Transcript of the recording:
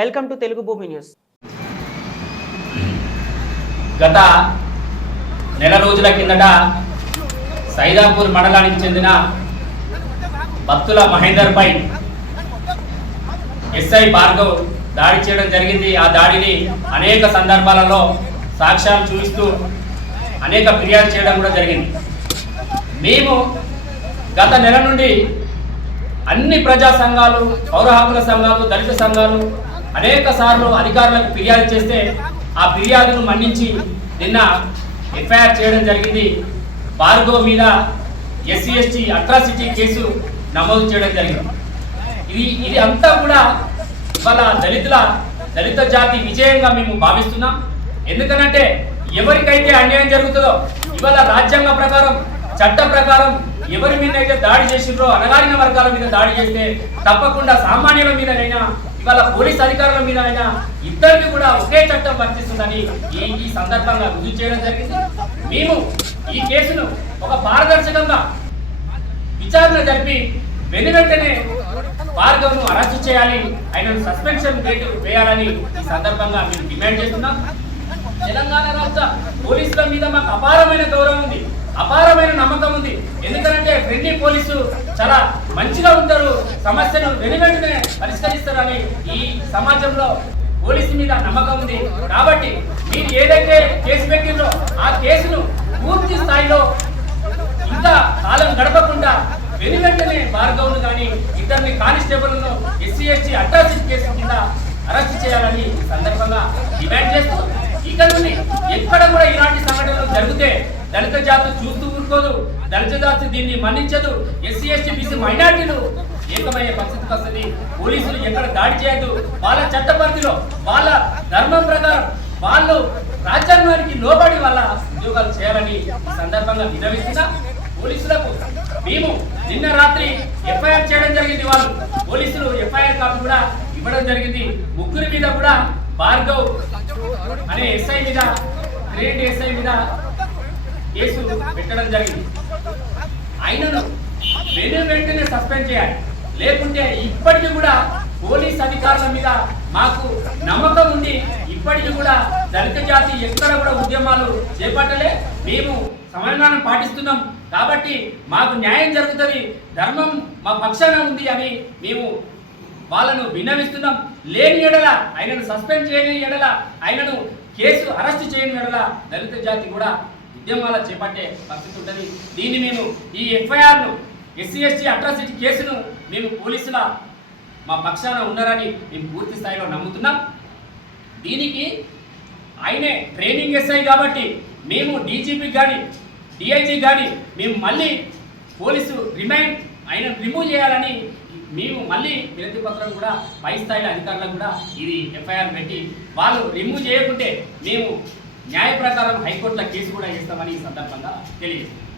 Welcome to Telugu భూమి news. గత నెల రోజుల కిందట సైదాపూర్ మండలానికి చెందిన భక్తుల మహేందర్ పై ఎస్ఐ భార్గవ్ దాడి చేయడం జరిగింది. ఆ దాడిని అనేక సందర్భాలలో సాక్ష్యాలు చూపిస్తూ అనేక ఫిర్యాదు చేయడం కూడా జరిగింది. మేము గత నెల నుండి అన్ని ప్రజా సంఘాలు పౌర హక్కుల సంఘాలు దళిత సంఘాలు అనేక సార్లు అధికారులకు ఫిర్యాదు చేస్తే ఆ ఫిర్యాదును మన్నించి నిన్న ఎఫ్ఐఆర్ చేయడం జరిగింది. భార్గవ్ మీద ఎస్సీ ఎస్టీ అట్రాసిటీ కేసు నమోదు చేయడం జరిగింది. ఇది ఇది అంతా కూడా ఇవాళ దళితుల దళిత జాతి విజయంగా మేము భావిస్తున్నాం. ఎందుకనంటే ఎవరికైతే అన్యాయం జరుగుతుందో ఇవాళ రాజ్యాంగ ప్రకారం చట్ట ప్రకారం ఎవరి మీద అయితే దాడి చేసిండ్రో అనగారిన వర్గాల మీద దాడి చేస్తే తప్పకుండా సామాన్యుల మీదనైనా ఇవాళ పోలీస్ అధికారుల మీద ఆయన ఇద్దరికి కూడా ఒకే చట్టం వర్తిస్తుందని ఈ ఈ సందర్భంగా రుజువు చేయడం జరిగింది. మేము ఈ కేసును ఒక పారదర్శకంగా విచారణ జరిపి వెను వెంటనే భార్గవ్ను అరెస్ట్ చేయాలి ఆయనను సస్పెన్షన్ డేట్ వేయాలని ఈ సందర్భంగా మేము డిమాండ్ చేస్తున్నాం. తెలంగాణ రాష్ట్ర పోలీసుల మీద మాకు అపారమైన గౌరవం ఉంది అపారమైన నమ్మకం ఉంది. ఎందుకంటే ఫ్రెండ్లీ పోలీసు చాలా మంచిగా ఉంటారు. సమస్యను వెనువెంటనే పరిష్కరిస్తారని ఈ సమాజంలో పోలీసు మీద నమ్మకం ఉంది. కాబట్టి మీరు ఏదైతే కేసు పెట్టిందో ఆ కేసును పూర్తి స్థాయిలో ఇంకా కాలం గడపకుండా వెనువెంటనే వెంటనే కానీ ఇద్దరిని కానిస్టేబుల్ను ఎస్సీ ఎస్టీ అట్రాసిటీ కేసు కింద అరెస్ట్ చేయాలని సందర్భంగా డిమాండ్ చేస్తూ ఇక నుండి ఎక్కడ కూడా ఇలాంటి సంఘటనలు జరిగితే దళిత జాతి చూస్తూ ఊరుకోదు. దళిత జాతి దీన్ని మన్నించదు. ఎస్సీ ఎస్టీ బీసీ మైనార్టీలు. ఏకమయ్యే పరిస్థితికి వస్తుంది. పోలీసులు ఎక్కడ దాడి చేయదు వాళ్ళ చట్ట పరిధిలో వాళ్ళ ధర్మం ప్రకారం వాళ్ళు రాజ్యాంగానికి లోబడి వాళ్ళ ఉద్యోగాలు చేయాలని సందర్భంగా విధవిస్తున్నా పోలీసులకు మేము నిన్న రాత్రి ఎఫ్ఐఆర్ చేయడం జరిగింది వాళ్ళు. పోలీసులు ఎఫ్ఐఆర్ కాపీ కూడా ఇవ్వడం జరిగింది. ముగ్గురి మీద కూడా భార్గవ్ అనే ఎస్ఐ మీద గ్రేడ్ ఎస్ఐ మీద కేసు పెట్టడం జరిగింది ఆయనను వెను వెంటనే సస్పెండ్ చేయాలి. లేకుంటే ఇప్పటికీ కూడా పోలీస్ అధికారుల మీద మాకు నమ్మకం ఉండి ఇప్పటికీ కూడా దళిత జాతి ఎక్కడ కూడా ఉద్యమాలు చేపట్టలే. మేము సమన్వయం పాటిస్తున్నాం. కాబట్టి మాకు న్యాయం జరుగుతుంది. ధర్మం మా పక్షాన ఉంది అని మేము వాళ్ళను విన్నవిస్తున్నాం. లేని ఎడల ఆయనను సస్పెండ్ చేయని ఎడల ఆయనను కేసు అరెస్ట్ చేయని ఎడల దళిత జాతి కూడా ఉద్యమాలు చేపట్టే పరిస్థితి ఉంటుంది. దీన్ని మేము ఈ ఎఫ్ఐఆర్ను ఎస్సీ ఎస్టీ అట్రాసిటీ కేసును మేము పోలీసుల మా పక్షాన ఉన్నారని మేము పూర్తి స్థాయిలో నమ్ముతున్నాం. దీనికి ఆయనే ట్రైనింగ్ ఎస్ఐ కాబట్టి మేము డీజీపీ కానీ డిఐజీ కానీ మేము మళ్ళీ పోలీసు రిమైండ్ ఆయన రిమూవ్ చేయాలని మేము మళ్ళీ వినతి పత్రం కూడా పై స్థాయిల అధికారులకు కూడా ఇది ఎఫ్ఐఆర్ పెట్టి వాళ్ళు రిమూవ్ చేయకుంటే మేము న్యాయ ప్రకారం హైకోర్టులో కేసు కూడా వేస్తామని ఈ సందర్భంగా తెలియజేస్తాం